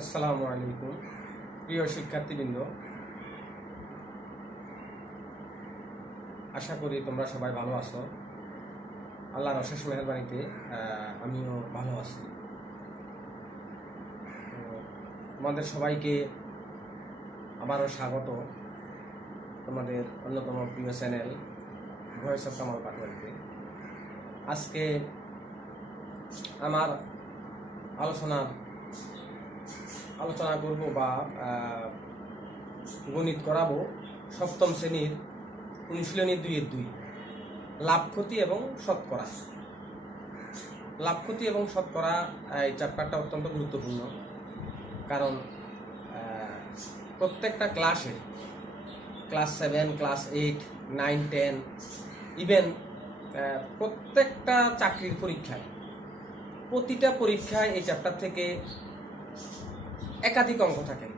আসসালামু আলাইকুম প্রিয় শিক্ষার্থীবৃন্দ, আশা করি তোমরা সবাই ভালো আছো। আল্লাহর অশেষ মেহেরবানিতে আমিও ভালো আছি। তোমাদের সবাইকে আবারও স্বাগত তোমাদের অন্যতম প্রিয় চ্যানেল ভয়েস অফ কামাল পাটোয়ারিতে। আজকে আমার আলোচনা করব বা গণিত করাবো সপ্তম শ্রেণীর অনুশীলনী 2-2 লাভ ক্ষতি এবং শতকরা। লাভ ক্ষতি এবং শতকরা এই চ্যাপ্টারটা অত্যন্ত গুরুত্বপূর্ণ, কারণ প্রত্যেকটা ক্লাসে ক্লাস 7, ক্লাস 8, 9, 10 ইভেন প্রত্যেকটা চাকরির পরীক্ষায়, প্রতিটা পরীক্ষায় এই চ্যাপ্টার থেকে একাধিক অঙ্ক থাকে,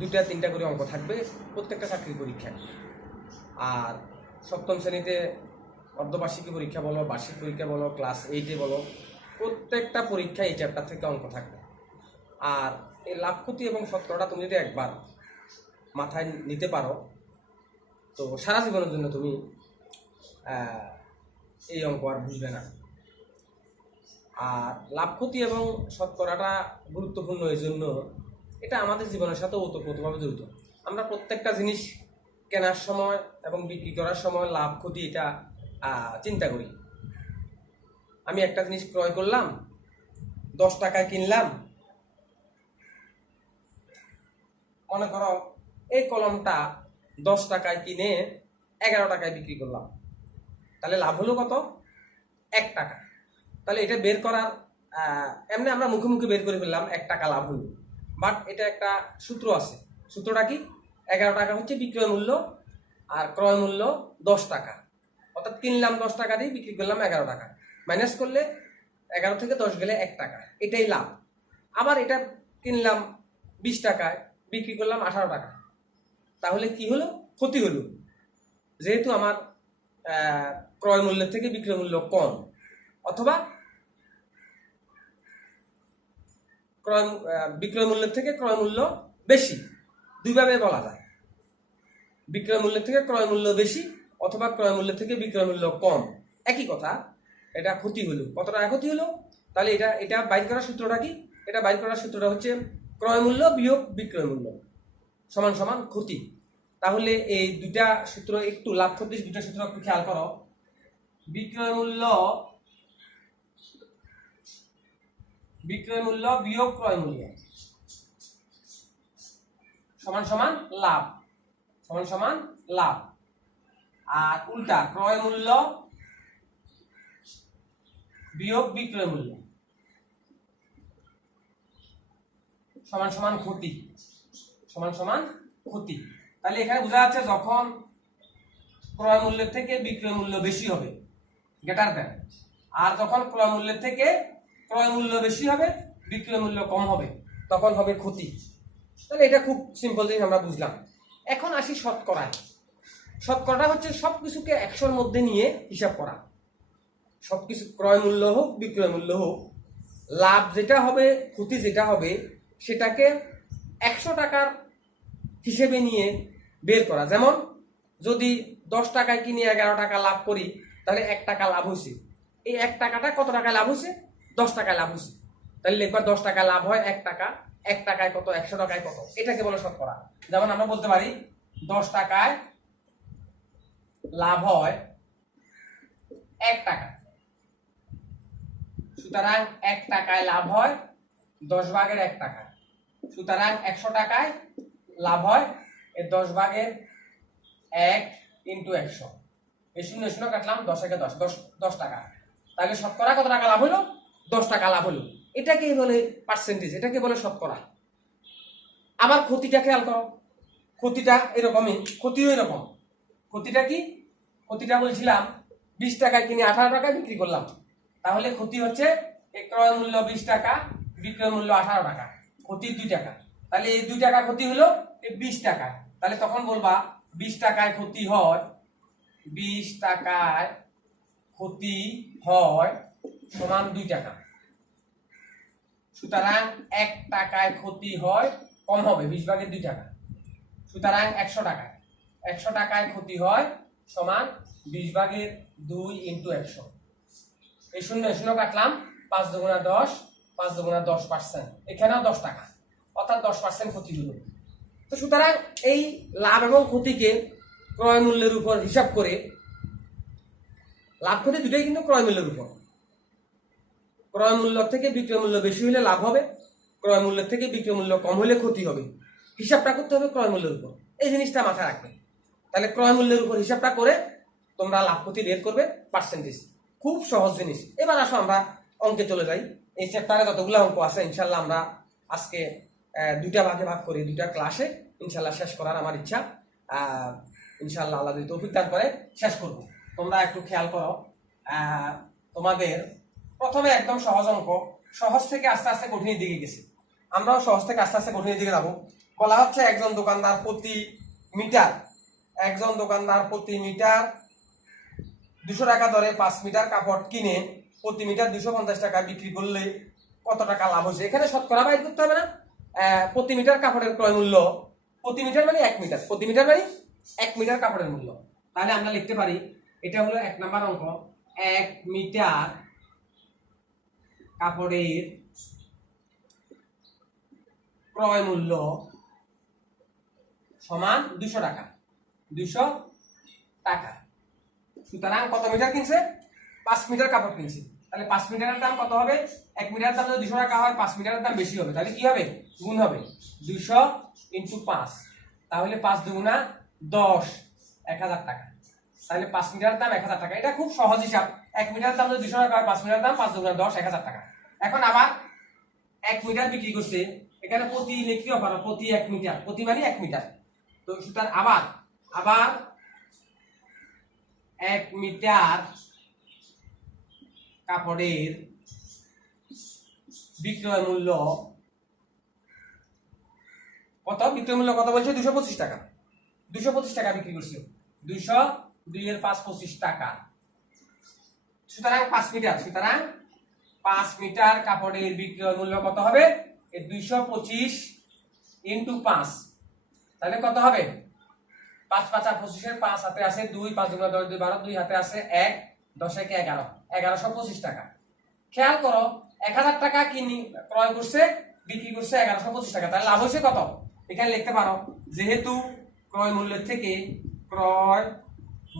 2-3টা করে অঙ্ক থাকবে প্রত্যেকটা চাকরির পরীক্ষায়। আর সপ্তম শ্রেণীতে অর্ধবার্ষিকী পরীক্ষা বলো, বার্ষিক পরীক্ষা বলো, ক্লাস 8-এ বলো, প্রত্যেকটা পরীক্ষায় এই চ্যাপ্টার থেকে অঙ্ক থাকবে। আর এই লাভ ক্ষতি এবং শতকরাটা তুমি যদি একবার মাথায় নিতে পারো তো সারা জীবনের জন্য তুমি এই অঙ্ক আর বুঝবে না। আর লাভ ক্ষতি এবং শতকরাটা গুরুত্বপূর্ণ এই জন্য এটা আমাদের জীবনের সাথে ওতপ্রোতভাবে জড়িত। আমরা প্রত্যেকটা জিনিস কেনার সময় এবং বিক্রি করার সময় লাভ ক্ষতি এটা চিন্তা করি। আমি একটা জিনিস ক্রয় করলাম, 10 টাকায় কিনলাম, মনে করো এই কলমটা 10 টাকায় কিনে 11 টাকায় বিক্রি করলাম, তাহলে লাভ হলো কত? 1 টাকা। তাহলে এটা বের করার এমনি আমরা মুখে মুখে বের করে ফেললাম 1 টাকা লাভ হলো, বাট এটা একটা সূত্র আছে। সূত্রটা কি? 11 টাকা হচ্ছে বিক্রয় মূল্য আর ক্রয় মূল্য 10 টাকা, অর্থাৎ কিনলাম 10 টাকা দিয়ে, বিক্রি করলাম 11 টাকা, মাইনাস করলে 11 থেকে 10 গেলে 1 টাকা, এটাই লাভ। আবার এটা কিনলাম 20 টাকায়, বিক্রি করলাম 18 টাকা, তাহলে কি হলো? ক্ষতি হলো। যেহেতু আমার ক্রয় মূল্যের থেকে বিক্রয় মূল্য কম, অথবা বিক্রয় মূল্যের থেকে ক্রয় মূল্য বেশি, দুইভাবে বলা যায়। বিক্রয় মূল্যের থেকে ক্রয় মূল্য বেশি অথবা ক্রয় মূল্যের থেকে বিক্রয় মূল্য কম, একই কথা। এটা ক্ষতি হলো। কত টাকা ক্ষতি হলো? তাহলে এটা বাইর করার সূত্রটা কি? এটা বাইর করার সূত্রটা হচ্ছে ক্রয় মূল্য বিয়োগ বিক্রয় মূল্য সমান সমান ক্ষতি। তাহলে এই দুইটা সূত্র, একটু লাভ ক্ষতির দুইটা সূত্র একটু খেয়াল করো। বিক্রয় মূল্য বিয়োগ ক্রয় মূল্য সমান সমান লাভ, সমান সমান লাভ। আর উল্টা ক্রয় মূল্য বিয়োগ বিক্রয় মূল্য সমান সমান ক্ষতি, সমান সমান ক্ষতি। তাহলে এখানে বোঝা যাচ্ছে যখন ক্রয় মূল্যের থেকে বিক্রয় মূল্য বেশি হবে, গ্রেটার দেন, আর যখন ক্রয় মূল্যের থেকে ক্রয় মূল্য বেশি হবে, বিক্রয় মূল্য কম হবে, তখন হবে ক্ষতি। তাহলে এটা খুব সিম্পল জিনিস আমরা বুঝলাম। এখন আসি শতকরায়। শতকরাটা হচ্ছে সবকিছুকে 100-র মধ্যে নিয়ে হিসাব করা। সবকিছু, ক্রয় মূল্য হোক বিক্রয় মূল্য হোক, লাভ যেটা হবে ক্ষতি যেটা হবে সেটাকে 100 টাকার হিসেবে নিয়ে বের করা। যেমন যদি 10 টাকায় কিনে 11 টাকা লাভ করি, তাহলে 1 টাকা লাভ হয়েছে। এই 1 টাকাটা কত টাকায় লাভ হয়েছে? 10 টাকায় লাভ হয়েছে। তাহলে একবার 10 টাকা লাভ হয় 1 টাকা, 1 টাকায় কত? 100 টাকায় কত? এটাকে বলে শতকরা। যেমন আমরা বলতে পারি 10 টাকায় লাভ হয় 1 টাকা, সুতরাং 1 টাকায় লাভ হয় 10 ভাগের 1 টাকা, সুতরাং 100 টাকায় লাভ হয় 10 ভাগের 1 ইন্টু 100। এই 0 0 কাটলাম, 10 একে 10, 10 টাকা। তাহলে শতকরা কত টাকা লাভ হলো? 10 টাকা লাভ হলো। এটাকেই বলে পার্সেন্টেজ, এটাকে বলে শতকরা। আবার ক্ষতিটা খেয়াল করো। ক্ষতিটা এরকমই, ক্ষতিও এরকম। ক্ষতিটা কি? ক্ষতিটা বলছিলাম 20 টাকায় কিনে 18 টাকায় বিক্রি করলাম, তাহলে ক্ষতি হচ্ছে ক্রয় মূল্য 20 টাকা, বিক্রয় মূল্য 18 টাকা, ক্ষতি 2 টাকা। তাহলে এই 2 টাকা ক্ষতি হলো 20 টাকা। তাহলে তখন বলবা 20 টাকায় ক্ষতি হয়, 20 টাকায় ক্ষতি হয় সমান 2 টাকা। সুতরাং 1 টাকায় ক্ষতি হয় কম হবে 20 ভাগের 2 টাকা। সুতরাং 100 টাকায় ক্ষতি হয় সমান 20 ভাগের 2 ইন্টু 100। এই শূন্য শূন্য কাটলাম, 5 দুগুণা 10, 5 দুগুণা 10%, এখানেও 10 টাকা, অর্থাৎ 10% ক্ষতি হলো। তো সুতরাং এই লাভ এবং ক্ষতিকে ক্রয় মূল্যের উপর হিসাব করে, লাভ ক্ষতি দুটোই কিন্তু ক্রয় মূল্যের উপর, ক্রয় মূল্য থেকে বিক্রয় মূল্য বেশি হলে লাভ হবে, ক্রয় মূল্য থেকে বিক্রয় মূল্য কম হলে ক্ষতি হবে। হিসাবটা করতে হবে ক্রয় মূল্যের উপর, এই জিনিসটা মাথায় রাখবে। তাহলে ক্রয় মূল্যের উপর হিসাবটা করে তোমরা লাভ ক্ষতি বের করবে পার্সেন্টেজ। খুব সহজ জিনিস। এবার আসো আমরা অঙ্কে চলে যাই। এই চ্যাপ্টারে যতগুলো অঙ্ক আছে ইনশাল্লাহ আমরা আজকে দুইটা ভাগে ভাগ করে দুইটা ক্লাসে ইনশাল্লাহ শেষ করার আমার ইচ্ছা। ইনশাল্লাহ আল্লাহ যদি তৌফিক দান করে শেষ করব। তোমরা একটু খেয়াল করো, তোমাদের প্রথমে একদম সহজ অঙ্ক, সহজ থেকে আস্তে আস্তে কঠিনের দিকে গেছে, আমরাও সহজ থেকে আস্তে আস্তে কঠিনের দিকে যাবো। বলা হচ্ছে একজন দোকানদার প্রতি মিটার 200 টাকা দরে 5 মিটার কাপড় কিনে প্রতি মিটার 250 টাকা বিক্রি করলে কত টাকা লাভ হচ্ছে। এখানে শতকরা বাইর করতে হবে না, প্রতি মিটার কাপড়ের ক্রয় মূল্য, প্রতি মিটার মানে 1 মিটার, প্রতি মিটার মানে 1 মিটার কাপড়ের মূল্য। তাহলে আমরা লিখতে পারি, এটা হলো 1 নাম্বার অঙ্ক, 1 মিটার কাপড়ের ক্রয় মূল্য সমান 200 টাকা, 200 টাকা। সুতরাং কত মিটার কিনছে? 5 মিটার কাপড় কিনছে। তাহলে 5 মিটারের দাম কত হবে? 1 মিটারের দাম যদি 200 টাকা হয়, 5 মিটারের দাম বেশি হবে, তাহলে কি হবে? গুণ হবে, 200 ইন্টু 5, তাহলে 5 দুগুণা 10, 1000 টাকা। তাহলে 5 মিটারের দাম 1000 টাকা। এটা খুব সহজ হিসাব। 1 মিটারের দাম যদি 200 টাকা হয়, 5 মিটারের দাম 5 দুগুণা 10, 1000 টাকা। এখন আবার 1 মিটার বিক্রি করছে, এখানে প্রতি লিখতেও পারো, প্রতি 1 মিটার, প্রতি মানে 1 মিটার। তো সুতরাং আবার 1 মিটার কাপড়ের বিক্রয় মূল্য কত? বিক্রয় মূল্য কত বলছে? 225 টাকা। 225 টাকা বিক্রি করছে, 200, 2 এর 5, 25 টাকা। সুতরাং 5 মিটার, সুতরাং 5 মিটার কাপড়ের বিক্রয় মূল্য কত হবে? 225 ইন্টু 5, তাহলে কত হবে? 5 5 আর 25 এর 5 হাতে আছে 2, 5 দুগুণা 10, 2 12, 2 হাতে আছে 1, 10 একে 11, 1125 টাকা। খেয়াল করো, 1000 টাকা কিনি ক্রয় করছে, বিক্রি করছে 1125 টাকা, তাহলে লাভ হয়েছে কত? এখানে লিখতে পারো, যেহেতু ক্রয়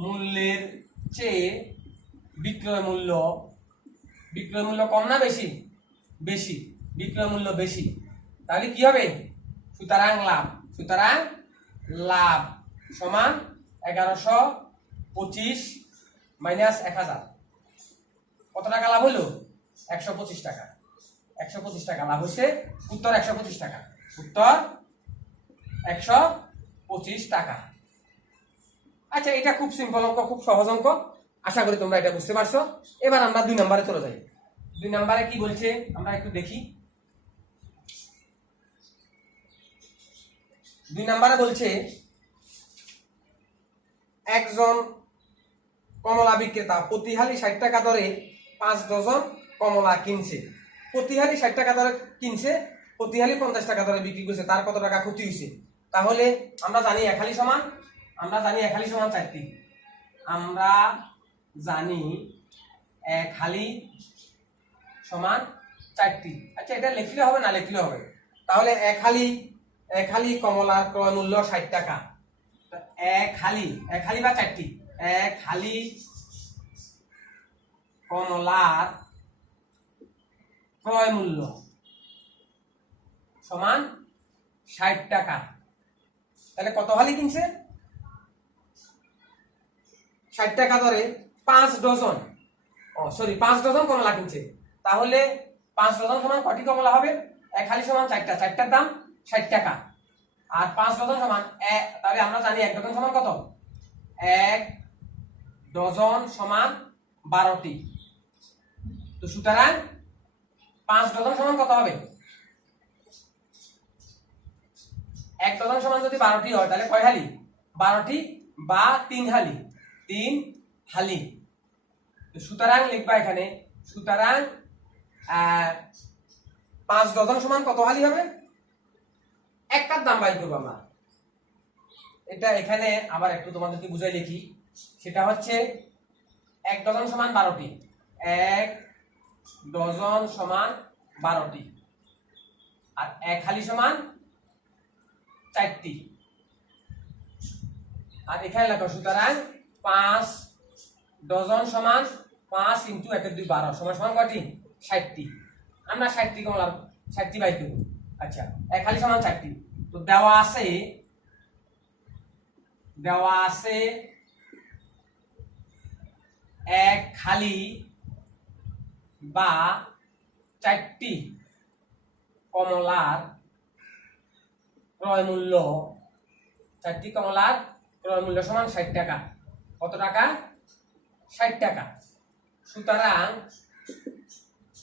মূল্যের চেয়ে বিক্রয় মূল্য কম না বেশি? বেশি, বিক্রয় মূল্য বেশি, তাহলে কি হবে? সুতরাং লাভ সমান 1125 মাইনাস 1000, কত টাকা লাভ হলো? 125 টাকা। 125 টাকা লাভ হচ্ছে, উত্তর 125 টাকা, উত্তর 125 টাকা। আচ্ছা, এটা খুব সিম্পল অঙ্ক, খুব সহজ অঙ্ক, আশা করি তোমরা এটা বুঝতে পারছো। এবার আমরা 2 নম্বরে চলে যাই। 2 নম্বরে কি বলছে আমরা একটু দেখি। 2 নম্বরে বলছে একজন কমলা বিক্রেতা প্রতি হালি 60 টাকা দরে 5 ডজন কমলা কিনছে। প্রতি হালি 60 টাকা দরে কিনছে, প্রতি হালি 50 টাকা দরে বিক্রি করছে, তার কত টাকা ক্ষতি হয়েছে? তাহলে আমরা জানি 1 হালি সমান 4টি। আমরা জানি 1 হালি সমান 4টি। আচ্ছা, এটা লিখলে হবে না লিখলে হবে? তাহলে 1 হালি কমলার ক্রয় মূল্য 60 টাকা। 1 হালি বা 4টি, 1 হালি কমলার ক্রয় মূল্য সমান 60 টাকা। তাহলে কত হালি কিনছে? 60 টাকা দরে 5 ডজন, 5 ডজন কমলা কিনছে। তাহলে 5 ডজন সমান কটি কমলা হবে? 1 হালি সমান 4টা, 4টার দাম 60 টাকা। আর 5 ডজন সমান, তাহলে আমরা জানি 1 ডজন সমান কত? 1 ডজন সমান 12টি। তো সুতরাং 5 ডজন সমান কত হবে? 1 ডজন সমান যদি 12টি হয়, তাহলে কয় হালি? 12টি বা 3 হালি, 3 হালি। সুতরাং লিখবা এখানে, সুতরাং 5 ডজন সমান কত হালি হবে? একটার দাম বাই করবো আমরা। এটা এখানে আবার একটু তোমাদেরকে বুঝাই লিখি, সেটা হচ্ছে 1 ডজন সমান 12টি, 1 ডজন সমান 12টি, আর 1 হালি সমান 4টি। আর এখানে লেখো সুতরাং 5 ডজন সমান 5 ইন্টু 1 2 12 সমান সমান কয়টি? 60টি। আমরা 60টি কমলার 60টি বাই করব। আচ্ছা, 1 হালি সমান 4টি। তো দেওয়া আছে 1 খালি বা 4টি কমলার ক্রয় মূল্য, 4টি কমলার ক্রয় মূল্য সমান 60 টাকা। কত টাকা? 60 টাকা। সুতরাং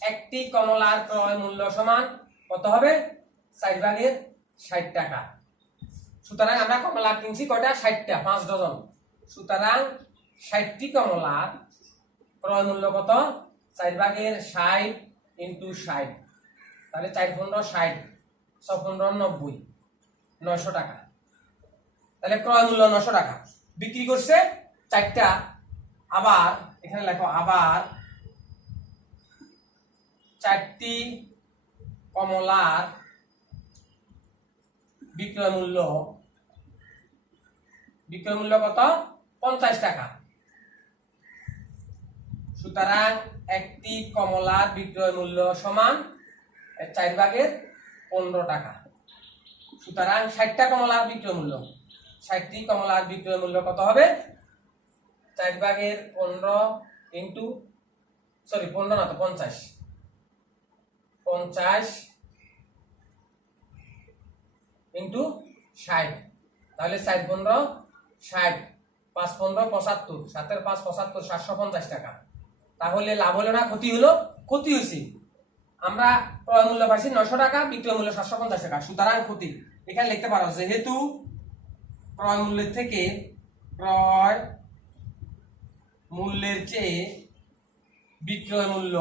একটি কমলার ক্রয় মূল্য সমান কত হবে? 4 ভাগের 60 টাকা। সুতরাং আমরা কমলা কিনছি কয়টা? 60টা, 5 ডজন। সুতরাং 60টি কমলার ক্রয় মূল্য কত? 4 ভাগের 60 ইন্টু 60, তাহলে 4 15 60, 6 15 90, 900 টাকা। তাহলে ক্রয় মূল্য 900 টাকা। বিক্রি করছে 4টা। আবার এখানে লেখো, আবার 4টি কমলার বিক্রয় মূল্য কত? 50 টাকা। সুতরাং একটি কমলার বিক্রয় মূল্য সমান 4 ভাগের 15 টাকা। সুতরাং 60টা কমলার বিক্রয় মূল্য, 60টি কমলার বিক্রয় মূল্য কত হবে? 4 ভাগের 15 ইন্টু 15 না তো 50 ইন্টু 60, তাহলে 4 15 60, 5 15 75, 7 5 75, 750 টাকা। তাহলে লাভ হলো না ক্ষতি হলো? ক্ষতি হয়েছে। আমরা ক্রয় মূল্য পাইছি 900 টাকা, বিক্রয় মূল্য 750 টাকা, সুতরাং ক্ষতি। এখানে লিখতে পারো যেহেতু ক্রয় মূল্যের থেকে ক্রয় মূল্যের চেয়ে বিক্রয় মূল্য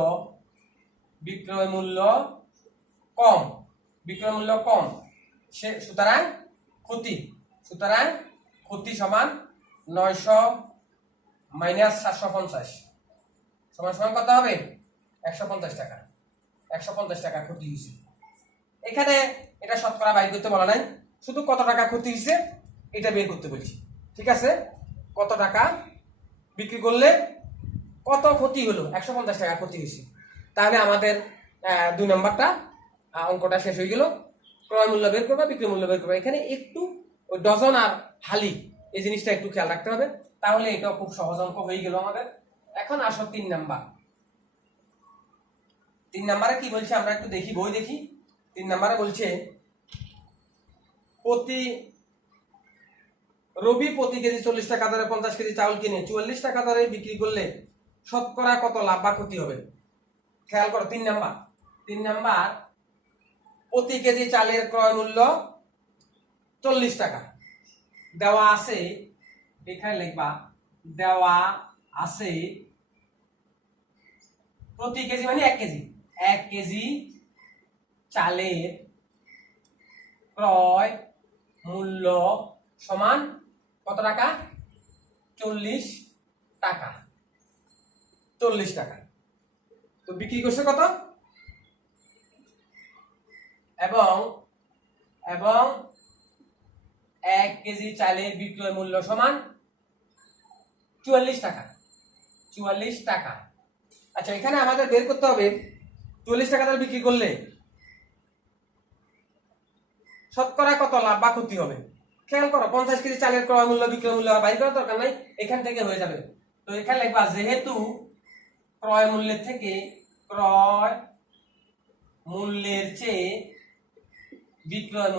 কম, সুতরাং ক্ষতি সমান 900 মাইনাস 750 সমান কত হবে? 150 টাকা। 150 টাকা ক্ষতি হয়েছে। এখানে এটা শতকরা বাইর করতে বলা নাই, শুধু কত টাকা ক্ষতি হয়েছে এটা বের করতে বলছি। ঠিক আছে, কত টাকা বিক্রি করলে কত ক্ষতি হলো? 150 টাকা ক্ষতি হয়েছে। তাহলে আমাদের 2 নম্বরটা অঙ্কটা শেষ হয়ে গেল। ক্রয় মূল্য বের করবা, বিক্রয় মূল্য বের করবা। এখানে একটু ওই ডজন আর হালি এই জিনিসটা একটু খেয়াল রাখতে হবে, তাহলে এটা খুব সহজ অঙ্ক হয়ে গেল আমাদের। এখন আসো 3 নাম্বার। 3 নাম্বারে কি বলছে আমরা একটু দেখি, বই দেখি। 3 নাম্বারে বলছে রবি প্রতি কেজি 40 টাকা দরে 50 কেজি চাউল কিনে 44 টাকা দরে বিক্রি করলে শতকরা কত লাভ বা ক্ষতি হবে? খেয়াল করো 3 নাম্বার। 3 নাম্বার, প্রতি কেজি চালের ক্রয় মূল্য 40 টাকা দেওয়া আছে। এখানে লিখবা দেওয়া আছে প্রতি কেজি মানে 1 কেজি, 1 কেজি চালের ক্রয় মূল্য সমান কত টাকা? 40 টাকা। 40 টাকা। তো বিক্রি করছে কত? এবং 1 কেজি চালের বিক্রয় মূল্য সমান 44 টাকা। 44 টাকা। আচ্ছা, এখানে আমাদের বের করতে হবে 44 টাকা দরে বিক্রি করলে শতকরা কত লাভ বা ক্ষতি হবে। খেয়াল করো, 50 কেজি চালের ক্রয় মূল্য বিক্রয় মূল্য বাইর করার দরকার নাই, এখান থেকে হয়ে যাবে। তো এখানে লিখবা যেহেতু ক্রয় মূল্যের থেকে ক্রয় মূল্যের চেয়ে বিক্রয়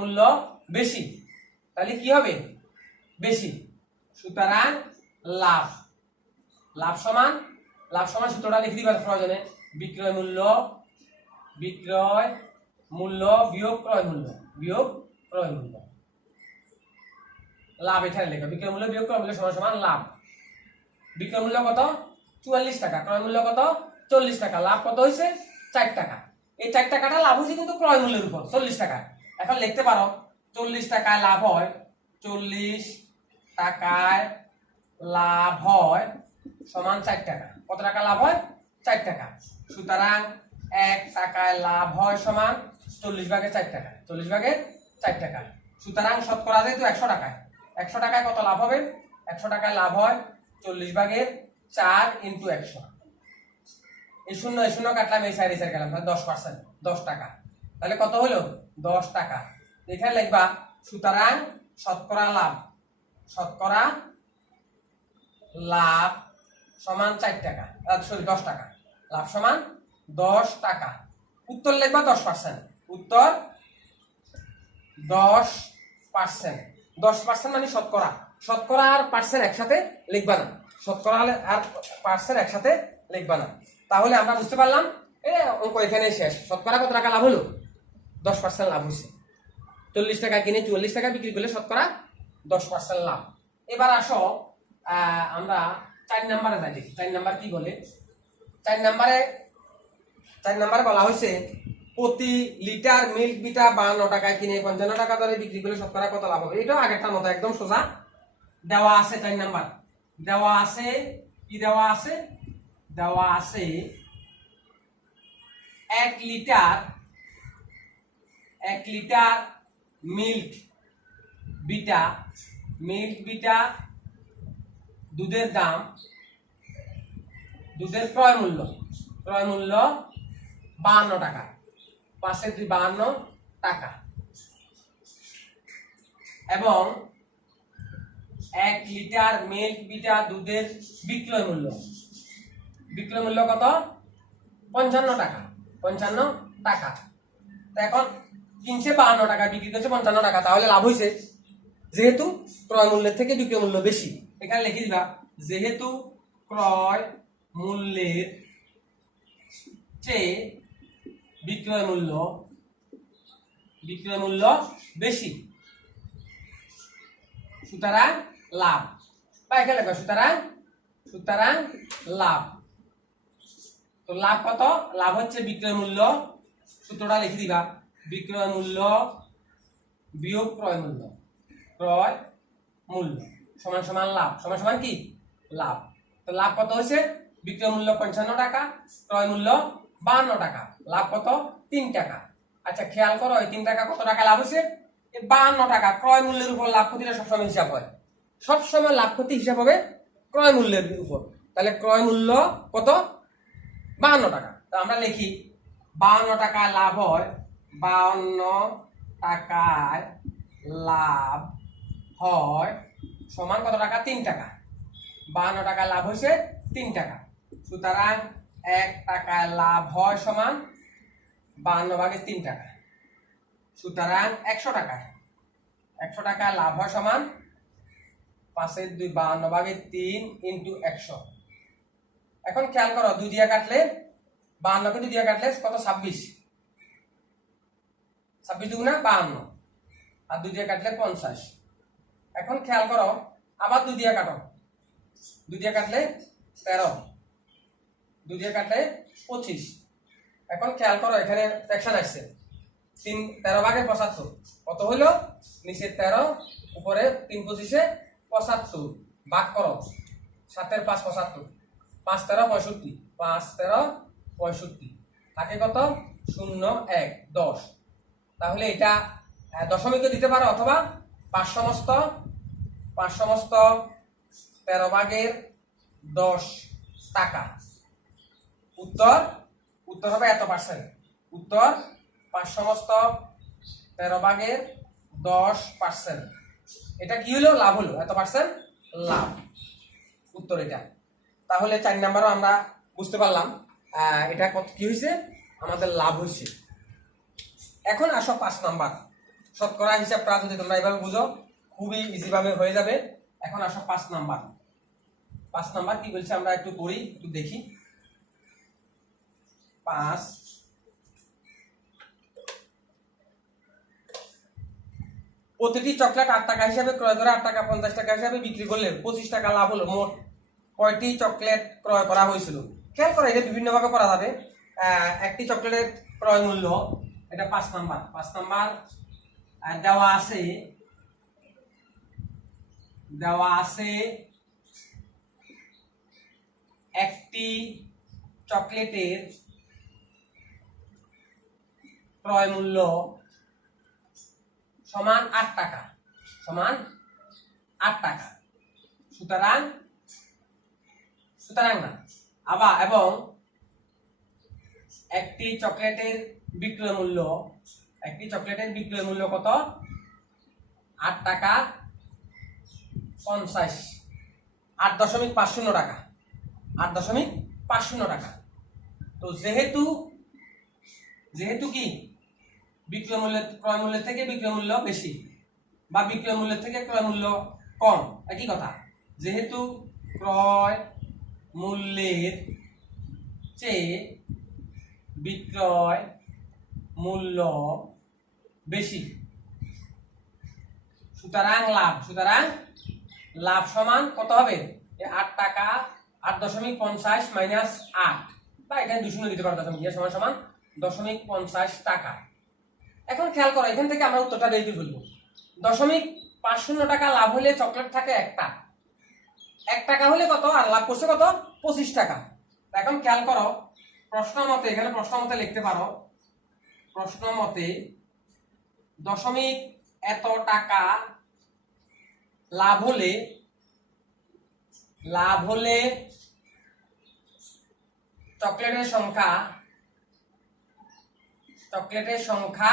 মূল্য বেশি, তাহলে কি হবে? বেশি। সুতরাং লাভ সমান সূত্রটা লিখে দিবার প্রয়োজনে বিক্রয় মূল্য বিয়োগ ক্রয় মূল্য। লাভ এখানে লেখা বিক্রয় মূল্য বিয়োগ ক্রয় মূল্য সমান লাভ। বিক্রয় মূল্য কত? 44 টাকা, ক্রয় মূল্য কত? 40 টাকা, লাভ কত হয়েছে 4 টাকা। এই 4 টাকাটা লাভ হয়েছে কিন্তু ক্রয় মূল্যের উপর 40 টাকা। এখন লিখতে পারো 40 টাকায় লাভ হয়, 40 টাকায় লাভ হয় সমান 4 টাকা। কত টাকা লাভ হয় 4 টাকা। সুতরাং 1 টাকায় লাভ হয় সমান 40 ভাগে 4 টাকা, 40 ভাগে 4 টাকা। সুতরাং শতকরা যেহেতু 100 টাকায়, 100 টাকায় কত লাভ হবে, 100 টাকায় লাভ হয় 40 ভাগে 4 ইন্টু 100। এই শূন্য কাটলাম, এই সাইড গেলাম, তাহলে 10%, 10 টাকা। তাহলে কত হলো 10 টাকা। এখানে লিখবা সুতরাং শতকরা লাভ, শতকরা লাভ সমান 4 টাকা, সরি 10 টাকা। লাভ সমান 10 টাকা। উত্তর লিখবা 10%, উত্তর 10%। 10% মানে শতকরা, শতকরা আর পার্সেন্ট একসাথে লিখবা না, শতকরা আর পার্সেন্ট একসাথে লিখবা না। তাহলে আমরা বুঝতে পারলাম অঙ্ক এখানে শেষ। শতকরা কত টাকা লাভ হলো, 10% লাভ হয়েছে। 40 টাকা কিনে 44 টাকা বিক্রি করলে শতকরা 10% লাভ। এবার আসো আমরা 4 নম্বরে যাই, দেখি 4 নম্বর কি বলে। 4 নম্বরে বলা হয়েছে প্রতি লিটার মিল্ক বিটা 52 টাকায় কিনে 55 টাকা দরে বিক্রি করলে শতকরা কত লাভ হবে। এটাও আগেরটার মতো একদম সোজা দেওয়া আছে। 4 নম্বর দেওয়া আছে, কি দেওয়া আছে, দেওয়া আছে 1 লিটার মিল্ক বিটা দুধের দাম, দুধের ক্রয় মূল্য 52 টাকা, 5×2 = 52 টাকা। এবং 1 লিটার মিল্ক বিটা দুধের বিক্রয় মূল্য কত 55 টাকা, 55 টাকা। তো এখন কিনছে 52 টাকা, বিক্রি করছে 55 টাকা, তাহলে লাভ হয়েছে। যেহেতু ক্রয় মূল্যের থেকে বিক্রয় মূল্য বেশি, এখানে লিখে দিবা যেহেতু ক্রয় মূল্যের চেয়ে বিক্রয় মূল্য বেশি, সুতরাং লাভ। বা এখানে লেখো সুতরাং লাভ। তো লাভ কত, লাভ হচ্ছে বিক্রয় মূল্য, সূত্রটা লিখে দিবা বিক্রয় মূল্য বিয়োগ ক্রয় মূল্য সমান সমান লাভ, সমান সমান কি লাভ। তো লাভ কত হয়েছে, বিক্রয় মূল্য 55 টাকা, ক্রয় মূল্য 52 টাকা, লাভ কত 3 টাকা। আচ্ছা খেয়াল করো এই 3 টাকা কত টাকা লাভ হয়েছে, 52 টাকা। ক্রয় মূল্যের উপর লাভ ক্ষতিটা সবসময় হিসাব হয়, সবসময় লাভ ক্ষতি হিসাব হবে ক্রয় মূল্যের উপর। তাহলে ক্রয় মূল্য কত 52 টাকা। তো আমরা লিখি 52 টাকায় লাভ হয়, 52 টাকায় লাভ হয় সমান কত টাকা 3 টাকা। 52 টাকায় লাভ হয়েছে 3 টাকা। সুতরাং 1 টাকায় লাভ হয় সমান 52 ভাগে 3 টাকা। সুতরাং 100 টাকায় লাভ হয় সমান 5×2 = 52 ভাগে 3 ইন্টু 100। এখন খেয়াল করো 2 দিয়ে কাটলে 52 কে 2 দিয়ে কাটলে কত 26, 26 × 2 = 52, আর 2 দিয়ে কাটলে 50। এখন খেয়াল করো আবার 2 দিয়ে কাটো, 2 দিয়ে কাটলে 13, 2 দিয়ে কাটলে 25। এখন খেয়াল করো এখানে ফ্র্যাকশন আসছে 13 ভাগে 75 কত হলো, নিচে 13 উপরে 3×25 = 75, ভাগ করো 7 × 5 = 75, 5×13 = 65, 5×13 = 65, থাকে কত 0, 1, 10। তাহলে এটা দশমিকে দিতে পারো অথবা 5 সমস্ত 13 ভাগের 10 টাকা। উত্তর হবে এত পার্সেন্ট। উত্তর 5 সমস্ত 13 ভাগের 10%। এটা কি হলো, লাভ হলো, এত পার্সেন্ট লাভ, উত্তর এটা। তাহলে 4 নাম্বারও আমরা বুঝতে পারলাম এটা কত কি হয়েছে, আমাদের লাভ হয়েছে। এখন আসো 5 নাম্বার, শতকরা হিসাবটা যদি তোমরা এভাবে বুঝো খুবই ইজি ভাবে হয়ে যাবে। এখন আসো 5 নাম্বার। 5 নাম্বার কি বলছে আমরা একটু পড়ি, একটু দেখি। 5 প্রতিটি চকলেট 8 টাকা হিসাবে ক্রয় করে 8 টাকা 50 টাকা হিসাবে বিক্রি করলে 25 টাকা লাভ হলো। মোট কয়টি চকলেট ক্রয় করা হয়েছিল? খেয়াল করো, এটা বিভিন্ন ভাবে করা যাবে। একটি চকলেটের ক্রয় মূল্য, এটা 5 নাম্বার দেওয়া আছে একটি চকলেটের ক্রয় মূল্য সমান 8 টাকা, সুতরাং না আবার, এবং একটি চকলেটের বিক্রয় মূল্য কত? 8 টাকা 50, 8.50 টাকা, 8.50 টাকা। তো যেহেতু কি ক্রয় মূল্যের থেকে বিক্রয় মূল্য বেশি বা বিক্রয় মূল্যের থেকে ক্রয় মূল্য কম, একই কথা। যেহেতু ক্রয় মূল্যের চেয়ে বিক্রয় মূল্য বেশি, সুতরাং লাভ সমান কত হবে? 8 টাকা 8.50 মাইনাস 8, বা এখানে 2 দিতে পারো, সমান 0.50 টাকা। এখন খেয়াল করো, এখান থেকে আমরা উত্তরটা বের করে ফেলবো। 0.50 টাকা লাভ হলে চকলেট থাকে একটা, 1 টাকা হলে কত, আর লাভ করছে কত? 25 টাকা। এখন খেয়াল করো, প্রশ্ন মতে লিখতে পারো, প্রশ্ন মতে দশমিক এত টাকা লাভ হলে চকলেটের সংখ্যা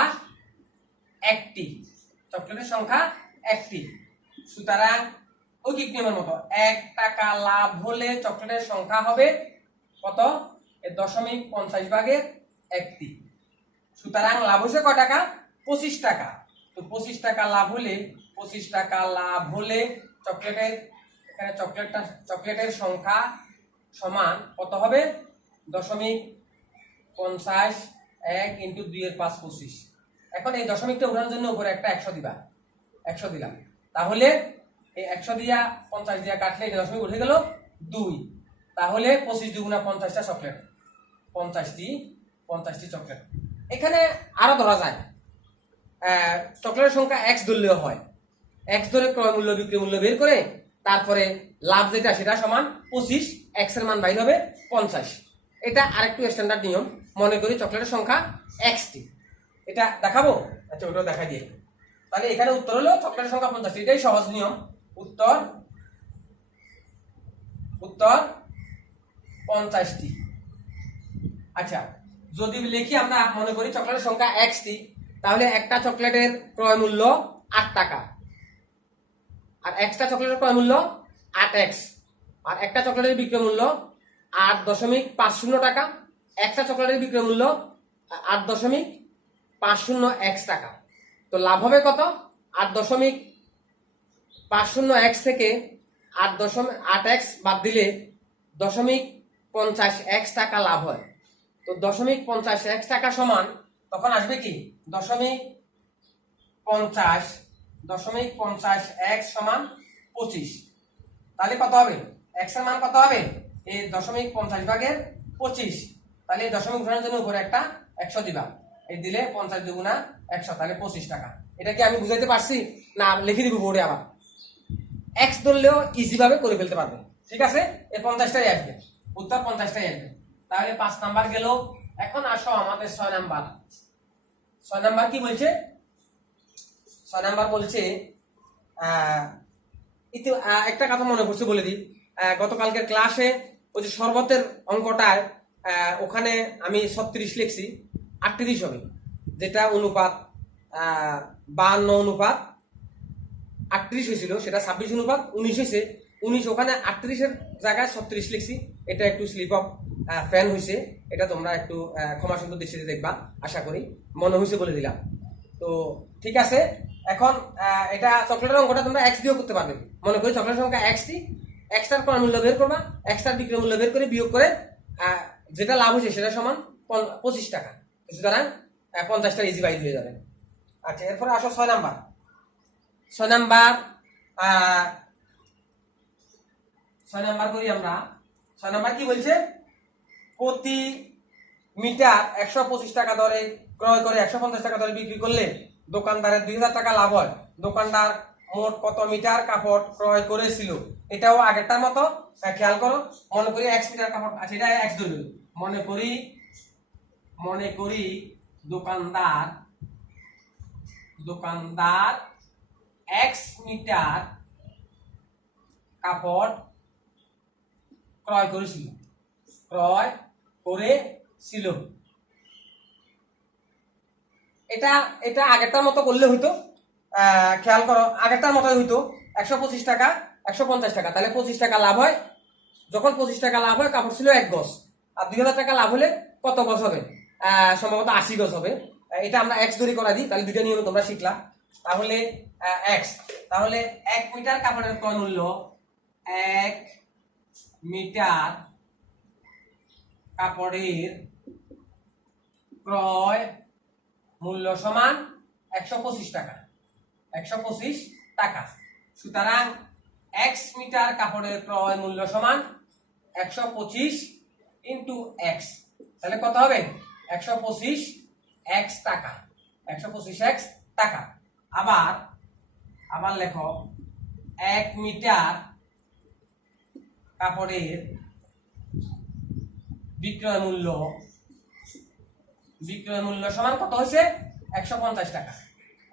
একটি, সুতরাং ঐকিক নিয়মের মতো 1 টাকা লাভ হলে চকলেটের সংখ্যা হবে কত? 0.50 ভাগের 1টি। সুতরাং লাভ হচ্ছে কয় টাকা? 25 টাকা। তো 25 টাকা লাভ হলে চকলেটের সংখ্যা সমান কত হবে? 0.50 1 × 2 এর 5 25। এখন এই দশমিকটা উঠানোর জন্য উপরে একটা 100 দিবা, 100 দিলাম। তাহলে এই 100 দিয়া 50 দিয়া কাটলে এটা দশমিক উঠে গেল 2। তাহলে 25 2 × 50টা চকলেট, 50টি চকলেট। এখানে আরো ধরা যায়, চকলেটের সংখ্যা x ধরলেও হয়। x ধরে ক্রয় মূল্য বিক্রয় মূল্য বের করে তারপরে লাভ যেটা সেটা সমান 25, x এর মান বাইর হবে 50। এটা আরেকটু স্ট্যান্ডার্ড নিয়ম। মনে করি চকলেটের সংখ্যা xটি, এটা দেখাবো। আচ্ছা, ওটাও দেখা দিয়ে। তাহলে এখানে উত্তর হলো চকলেটের সংখ্যা 50টি। এটাই সহজ নিয়ম। উত্তর 50টি। আচ্ছা, যদি লিখি আমরা, মনে করি চকলেটের সংখ্যা xটি, তাহলে একটা চকলেটের ক্রয় মূল্য 8 টাকা, আর একটা চকলেটের ক্রয় মূল্য 8x, আর একটা চকলেটের বিক্রয় মূল্য 8.50 টাকা, একটা চকলেটের বিক্রয় মূল্য 8.50x টাকা। তো লাভ হবে কত? 8.50x থেকে 8x বাদ দিলে 0.50x টাকা লাভ হয়। তো 0.50x টাকা সমান তখন আসবে কি? 0.50x সমান 25। তাহলে কত হবে? x এর মান কত হবে? এই 0.50 ভাগের 25। তাহলে এই দশমিক উঠানোর জন্য উপরে একটা 100 দিবা, এই দিলে 50 2 × 100, তাহলে 25 টাকা। এটা কি আমি বুঝাইতে পারছি? না লিখে দিব বোর্ডে আবার? x ধরলেও ইজি ভাবে করে ফেলতে পারবে। ঠিক আছে, এই 50টাই আসবে, উত্তর 50টাই আসবে। তাহলে 5 নাম্বার গেল। এখন আসো আমাদের 6 নাম্বার। 6 নাম্বার কি বলছে? 6 নাম্বার বলছে, একটা কথা মনে পড়ছে বলে দিই। গতকালকের ক্লাসে ওই যে শরবতের অঙ্কটায় ওখানে আমি 36 লিখছি, 38 হবে, যেটা অনুপাত 52:38 হয়েছিল, সেটা 26:19 হয়েছে। 19 ওখানে 38-এর জায়গায় 36 লিখছি। এটা একটু স্লিপ অফ ফ্যান হয়েছে, এটা তোমরা একটু ক্ষমা সুন্দর দৃষ্টিতে দেখবা, আশা করি। মনে হয়েছে বলে দিলাম। তো ঠিক আছে, এখন এটা চকলেটের অঙ্কটা তোমরা x দিয়েও করতে পারবে। মনে করি চকলেটের সংখ্যা xটি, xটার ক্রয় মূল্য বের করবা, xটার বিক্রয় মূল্য বের করে বিয়োগ করে যেটা লাভ হয়েছে সেটা সমান 25 টাকা। সুতরাং 50টা ইজি বাইর হয়ে যাবে। আচ্ছা, এরপরে আসো 6 নাম্বার। 6 নাম্বার করি আমরা। 6 নাম্বার কি বলছে? প্রতি মিটার 125 টাকা দরে ক্রয় করে 150 টাকা দরে বিক্রি করলে দোকানদারের 2000 টাকা লাভ হয়। দোকানদার মোট কত মিটার কাপড় ক্রয় করেছিল? এটাও আগেরটার মতো। খেয়াল করো, মনে করি x মিটার কাপড়, আচ্ছা এটা x ধরে মনে করি দোকানদার x মিটার কাপড় ক্রয় করেছিল। এটা আগেরটার মতো করলে হইতো। খেয়াল করো, আগেরটার মতোই হইতো 125 টাকা 150 টাকা, তাহলে 25 টাকা লাভ হয়। যখন 25 টাকা লাভ হয়, কাপড় ছিল 1 গজ, আর 2000 টাকা লাভ হলে কত গজ হবে? সম্ভবত 80 গজ হবে। এটা আমরা x ধরে করা দিই, তাহলে দুইটা নিয়ম তোমরা শিখলা। তাহলে x, তাহলে 1 মিটার কাপড়ের ক্রয় মূল্য 1 মিটার কাপড়ের ক্রয় মূল্য সমান 125 টাকা 125 টাকা। সুতরাং x মিটার কাপড়ের ক্রয় মূল্য সমান 125 ইন্টু x, তাহলে কত হবে? 125 x টাকা 125 x টাকা। আবার লেখো 1 মিটার কাপড়ের বিক্রয় মূল্য সমান কত হয়েছে? 150 টাকা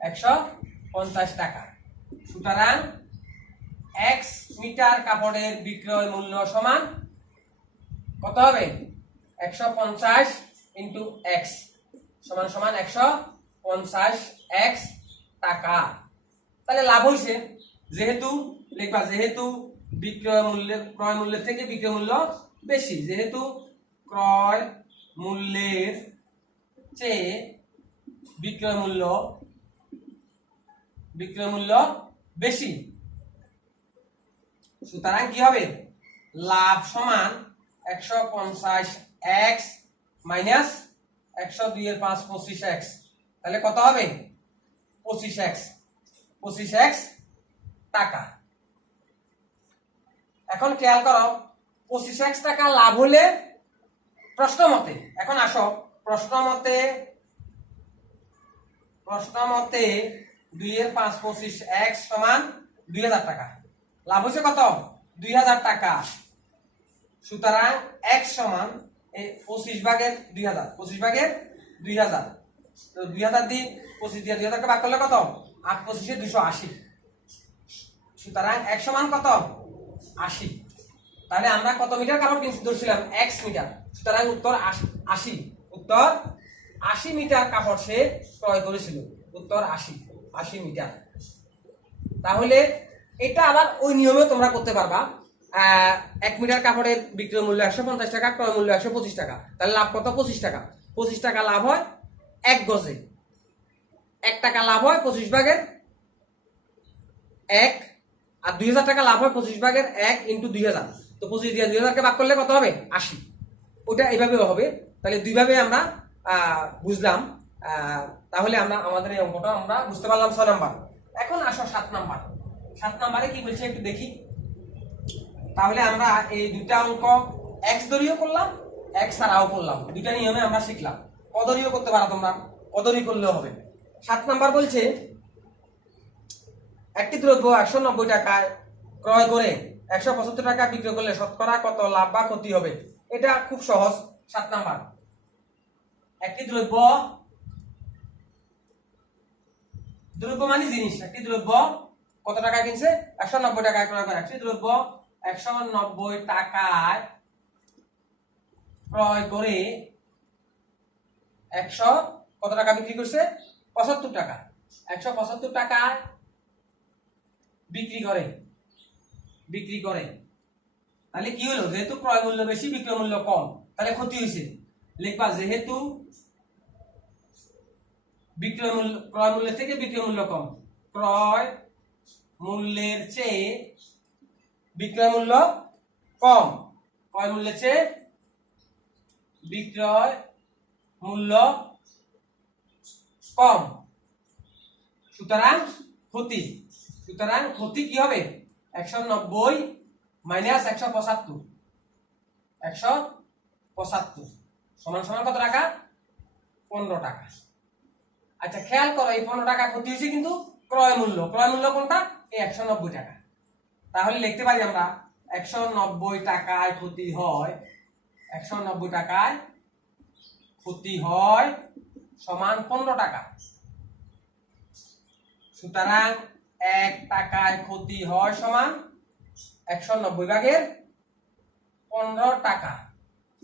150 টাকা। সুতরাং x মিটার কাপড়ের বিক্রয় মূল্য সমান কত হবে? 150 ইন্টু x সমান 150 x টাকা। তাহলে লাভ হয়েছে, যেহেতু ক্রয় মূল্যের থেকে বিক্রয় মূল্য বেশি, যেহেতু ক্রয় মূল্যের চেয়ে বিক্রয় মূল্য বেশি, সুতরাং কি হবে? লাভ সমান 150 x মাইনাস 102 এর 5 25 x, তাহলে কত হবে? 25 x টাকা। এখন খেয়াল করো, 25 x টাকা লাভ হলে প্রশ্ন মতে, এখন আসো প্রশ্ন মতে 2 এর 5 25 x সমান 2000 টাকা। লাভ হয়েছে কত? 2000 টাকা। সুতরাং x সমান 25 ভাগের 2000 তো 2000 দিয়ে 25 দিয়ে 2000 কে ভাগ করলে কত? 8 25 280। সুতরাং x সমান কত? 80। তাহলে আমরা কত মিটার কাপড় ধরছিলাম? x metre. সুতরাং উত্তর 80। উত্তর 80 মিটার কাপড় সে ক্রয় করেছিল। উত্তর 80 মিটার। তাহলে এটা আবার ওই নিয়মে তোমরা করতে পারবা। 1 মিটার কাপড়ের বিক্রয় মূল্য 150 টাকা, ক্রয় মূল্য 125 টাকা, তাহলে লাভ কত? 25 টাকা। 25 টাকা লাভ হয় 1 গজে, 1 টাকা লাভ হয় 25 ভাগের 1, আর 2000 টাকা লাভ হয় 25 ভাগের 1 ইন্টু 2000। তো 25 দিয়ে 2000 কে ভাগ করলে কত হবে? 80। ওটা এইভাবেও হবে। তাহলে দুইভাবে আমরা বুঝলাম। তাহলে আমরা আমাদের এই অঙ্কটা আমরা বুঝতে পারলাম 6 নাম্বার। এখন আসো 7 নাম্বার। 7 নাম্বারে কি বলছে একটু দেখি। তাহলে আমরা এই দুটা অঙ্ক x দরিও করলাম, x ছাড়াও করলাম। দুটা নিয়মে আমরা শিখলাম। কদরিও করতে পারো তোমরা, কদরি করলেও হবে। 7 নাম্বার বলছে একটি দ্রব্য 190 টাকায় ক্রয় করে 175 টাকা বিক্রয় করলে শতকরা কত লাভ বা ক্ষতি হবে? এটা খুব সহজ। 7 নাম্বার, একটি দ্রব্য মানে জিনিস, একটি দ্রব্য কত টাকায় কিনছে? 190 টাকায় ক্রয় করে। একটি দ্রব্য 190 টাকায় ক্রয় করে 100 কত টাকা বিক্রি করছে? 75 টাকা। 175 টাকায় বিক্রি করে। তাহলে কি হলো? যেহেতু ক্রয় মূল্য বেশি, বিক্রয় মূল্য কম, তাহলে ক্ষতি হয়েছে। লিখবা যেহেতু ক্রয় মূল্যের থেকে বিক্রয় মূল্য কম, ক্রয় মূল্যের চেয়ে বিক্রয় মূল্য কম, ক্রয় মূল্যের চেয়ে বিক্রয় মূল্য কম, সুতরাং ক্ষতি কি হবে? 190 মাইনাস 175 75 সমান সমান কত টাকা? 15 টাকা। আচ্ছা খেয়াল করো, এই 15 টাকা ক্ষতি হয়েছে কিন্তু ক্রয় মূল্য কোনটা? এই 190 টাকা। তাহলে লিখতে পারি আমরা 190 টাকায় ক্ষতি হয়, 190 টাকায় ক্ষতি হয় সমান 15 টাকা। সুতরাং 1 টাকায় ক্ষতি হয় সমান 190 ভাগের 15 টাকা।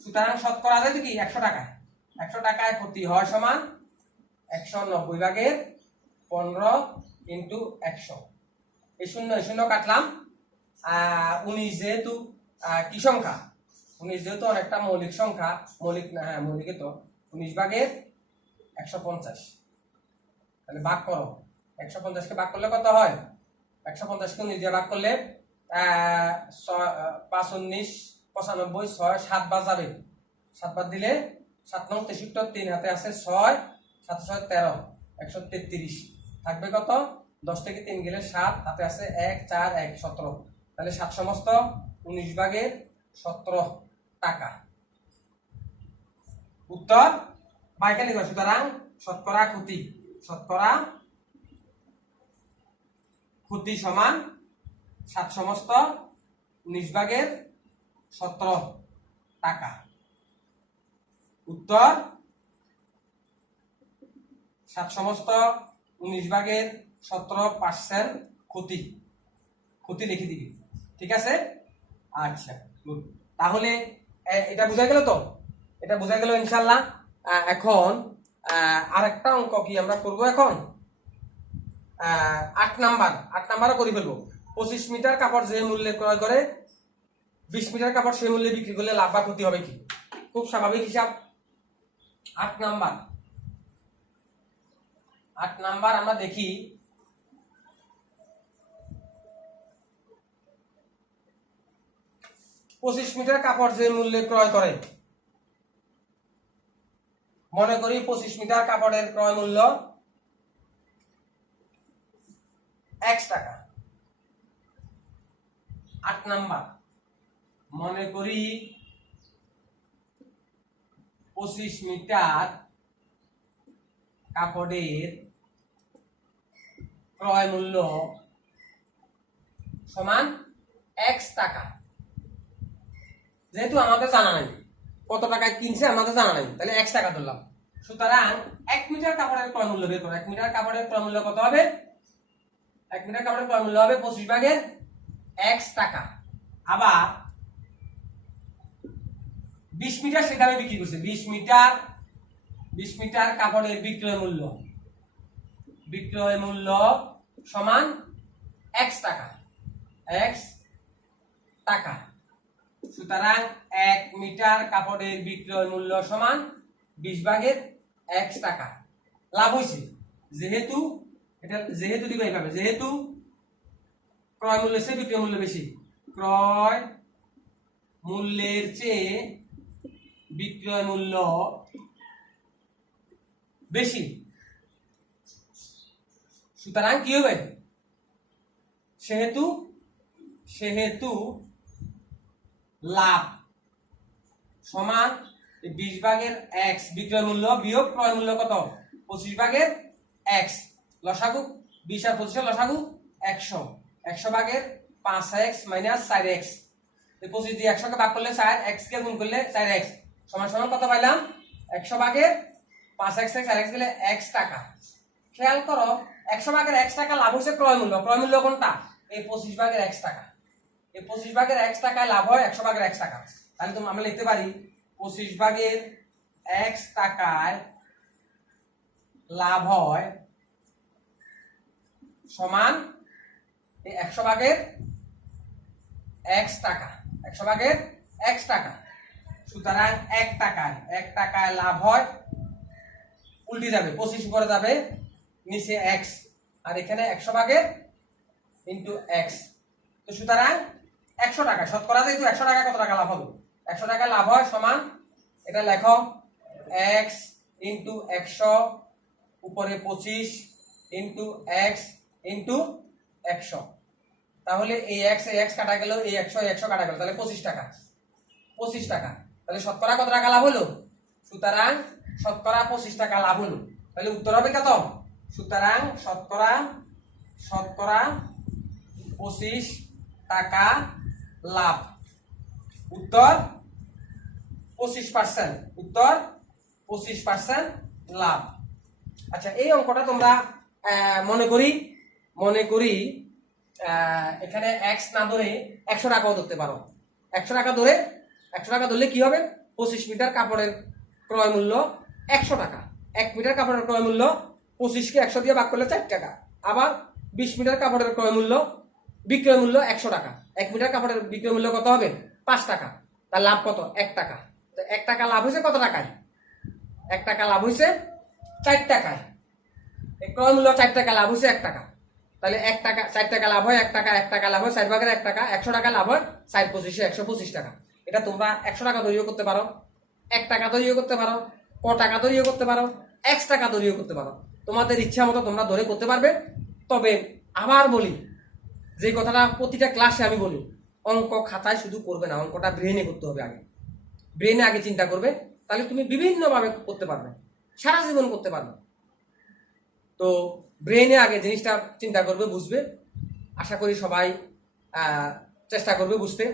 সুতরাং শতকরা যায় কি 100 টাকায়, 100 টাকায় ক্ষতি হয় সমান 190 ভাগের 15 ইন্টু 100। এই শূন্য কাটলাম। 19 যেহেতু কি সংখ্যা? 19 যেহেতু অনেকটা মৌলিক সংখ্যা, মৌলিক না, হ্যাঁ মৌলিক তো 19 ভাগের 150। তাহলে ভাগ করো, 150 কে ভাগ করলে কত হয়? 150 কে 19 দিয়ে ভাগ করলে 5 19 95 6 7 বার যাবে, 7 বার দিলে 7 9 63, 3 হাতে আছে 6 7 6 13 133 থাকবে কত? 10 থেকে 3 গেলে 7, হাতে আছে 1 4 1 17। তাহলে 7 সমস্ত 19 ভাগের 17 টাকা। উত্তর বাইকে লিখো। সুতরাং শতকরা ক্ষতি সমান 7 সমস্ত 19 ভাগের 17 টাকা। উত্তর 7 সমস্ত 19 ভাগের 17% ক্ষতি লিখে দিবি, ঠিক আছে? আচ্ছা গুড। তাহলে এটা বোঝা গেল তো? এটা বোঝা গেল ইনশাআল্লাহ। এখন আরেকটা অঙ্ক কি আমরা করব এখন? 8 নাম্বারও করে ফেলবো। 25 মিটার কাপড় যে মূল্যে ক্রয় করে 20 মিটার কাপড় সেই মূল্যে বিক্রি করলে লাভ বা ক্ষতি হবে কি? খুব স্বাভাবিক হিসাব। 8 নাম্বার আমরা দেখি। পঁচিশ মিটার কাপড় যে মূল্যে ক্রয় করে, মনে করি 25 মিটার কাপড়ের ক্রয় মূল্য X টাকা। 8 নাম্বার, মনে করি 25 মিটার কাপড়ের ক্রয় মূল্য সমান X টাকা। যেহেতু আমাদের জানা নাই কত টাকায় কিনছে, আমাদের জানা নাই, তাহলে X টাকা ধরলাম। সুতরাং 1 মিটার কাপড়ের ক্রয় মূল্য বের করো। 1 মিটার কাপড়ের ক্রয় মূল্য কত হবে? 1 মিটার কাপড়ের ক্রয় মূল্য হবে 25 ভাগের X টাকা। আবার 20 মিটার সে দামে বিক্রি করছে। 20 মিটার কাপড়ের বিক্রয় মূল্য সমান X টাকা। সুতরাং 1 মিটার কাপড়ের বিক্রয় মূল্য সমান 20 ভাগের X টাকা। লাভ হয়েছে যেহেতু দিবে এইভাবে, যেহেতু ক্রয় মূল্যের চেয়ে বিক্রয় মূল্য বেশি, ক্রয় মূল্যের চেয়ে বিক্রয় মূল্য বেশি, সুতরাং কি হবে? সেহেতু লাভ সমান 20 ভাগের X বিক্রয় মূল্য বিয়োগ ক্রয় মূল্য কত? 25 ভাগের X। লসাগু 20 আর 25 লসাগু 100। 100 ভাগের 5x মাইনাস 4x। 25 দিয়ে 100 কে ভাগ করলে 4, x কে গুণ করলে 4x সমান সমান কত পাইলাম? 100 ভাগের 5x 4x গেলে X টাকা। খেয়াল করো 100 ভাগের X টাকা লাভ হচ্ছে ক্রয় মূল্য কোনটা? এই 25 ভাগের X টাকা। এই 25 ভাগের X টাকায় লাভ হয় 100 ভাগের X টাকা। তাহলে তো আমরা লিখতে পারি 25 ভাগের X টাকায় লাভ হয় সমান এই 100 ভাগের X টাকা। 100 ভাগের X টাকা। সুতরাং 1 টাকায় লাভ হয়, উল্টে যাবে, 25 উপরে যাবে, নিচে X, আর এখানে 100 ভাগের ইন্টু X। তো সুতরাং 100 টাকা শতকরা যেহেতু 100 টাকা কত টাকা লাভ হবে? 100 টাকা লাভ হয় সমান, এটা লেখো X ইন্টু 100 উপরে 25 ইন্টু X ইন্টু 100। তাহলে এই X কাটা গেল, এই 100 কাটা গেল, তাহলে 25 টাকা। তাহলে শতকরা কত টাকা লাভ হলো? সুতরাং শতকরা 25 টাকা লাভ হলো। তাহলে উত্তর হবে কত? সুতরাং শতকরা 25 টাকা লাভ। উত্তর 25%। উত্তর 25% লাভ। আচ্ছা, এই অঙ্কটা তোমরা মনে করি এখানে x না ধরে 100 টাকাও ধরতে পারো। 100 টাকা ধরলে কি হবে? 25 মিটার কাপড়ের ক্রয় মূল্য 100 টাকা। 1 মিটার কাপড়ের ক্রয় মূল্য 25কে 100 দিয়ে ভাগ করলে 4 টাকা। আবার 20 মিটার কাপড়ের বিক্রয় মূল্য 100 টাকা। 1 মিটার কাপড়ের বিক্রয় মূল্য কত হবে? 5 টাকা। তার লাভ কত? 1 টাকা। তো 1 টাকা লাভ হয়েছে কত টাকায়? 1 টাকা লাভ হয়েছে 4 টাকায়। ক্রয় মূল্য 4 টাকা, লাভ হয়েছে 1 টাকা। তাহলে 1 টাকা 4 টাকা লাভ হয়, 1 টাকা 1 টাকা লাভ হয়, 4 ভাগের 1 টাকা, 100 টাকা লাভ হয়, 4 25 125 টাকা। এটা তোমরা 100 টাকা ধরিও করতে পারো, 1 টাকা ধরিও করতে পারো, ক টাকা ধরিও করতে পারো, x টাকা ধরিও করতে পারো। তোমাদের ইচ্ছা মতো তোমরা ধরে করতে পারবে। তবে আবার বলি, যে কথাটা প্রতিটা ক্লাসে আমি বলি, অঙ্ক খাতায় শুধু করবে না, অঙ্কটা ব্রেনে করতে হবে। ব্রেনে আগে চিন্তা করবে, তাহলে তুমি বিভিন্নভাবে করতে পারবে, সারা জীবন করতে পারবে। তো ব্রেনে আগে জিনিসটা চিন্তা করবে, বুঝবে। আশা করি সবাই চেষ্টা করবে বুঝতে।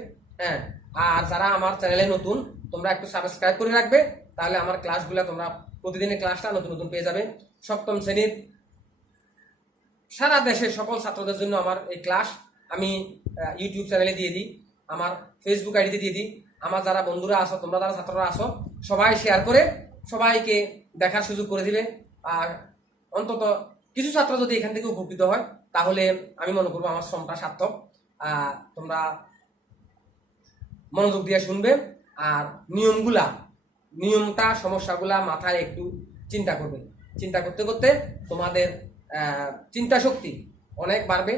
হ্যাঁ, আর যারা আমার চ্যানেলে নতুন, তোমরা একটু সাবস্ক্রাইব করে রাখবে, তাহলে আমার ক্লাসগুলো তোমরা প্রতিদিনের ক্লাসটা নতুন নতুন পেয়ে যাবে। সপ্তম শ্রেণীর সারা দেশের সকল ছাত্রদের জন্য আমার এই ক্লাস আমি ইউটিউব চ্যানেলে দিয়ে দিই, আমার ফেসবুক আইডিতে দিয়ে দিই। আমার যারা বন্ধুরা আসো, তোমরা যারা ছাত্ররা আসো, সবাই শেয়ার করে সবাইকে দেখার সুযোগ করে দিবে। আর অন্তত কিছু ছাত্র যদি এখান থেকে উপকৃত হয়, তাহলে আমি মনে করবো আমার শ্রমটা সার্থক। তোমরা মনোযোগ দিয়ে শুনবে, আর সমস্যাগুলা মাথায় একটু চিন্তা করবে। চিন্তা করতে করতে তোমাদের চিন্তা শক্তি অনেক বাড়বে,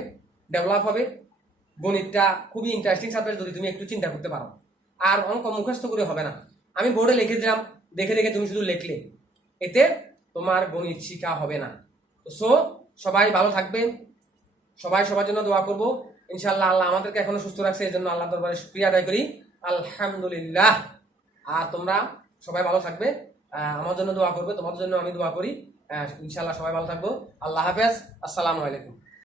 ডেভেলপ হবে। গণিতটা খুবই ইন্টারেস্টিং সাবজেক্ট যদি তুমি একটু চিন্তা করতে পারো। আর অঙ্ক মুখস্থ করে হবে না, আমি বোর্ডে লিখে দিলাম, দেখে দেখে তুমি শুধু লিখলে, এতে তোমার গণিত শিখা হবে না। সো সবাই ভালো থাকবে, সবাই সবার জন্য দোয়া করবো ইনশাল্লাহ। আল্লাহ আমাদেরকে এখনো সুস্থ রাখছে, এই জন্য আল্লাহ দরবারে শুকরিয়া আদায় করি, আলহামদুলিল্লাহ। আর তোমরা সবাই ভালো থাকবে, আমার জন্য দোয়া করবে, তোমাদের জন্য আমি দোয়া করি। ইনশাল্লাহ সবাই ভালো থাকবো। আল্লাহ হাফেজ, আসসালামু আলাইকুম।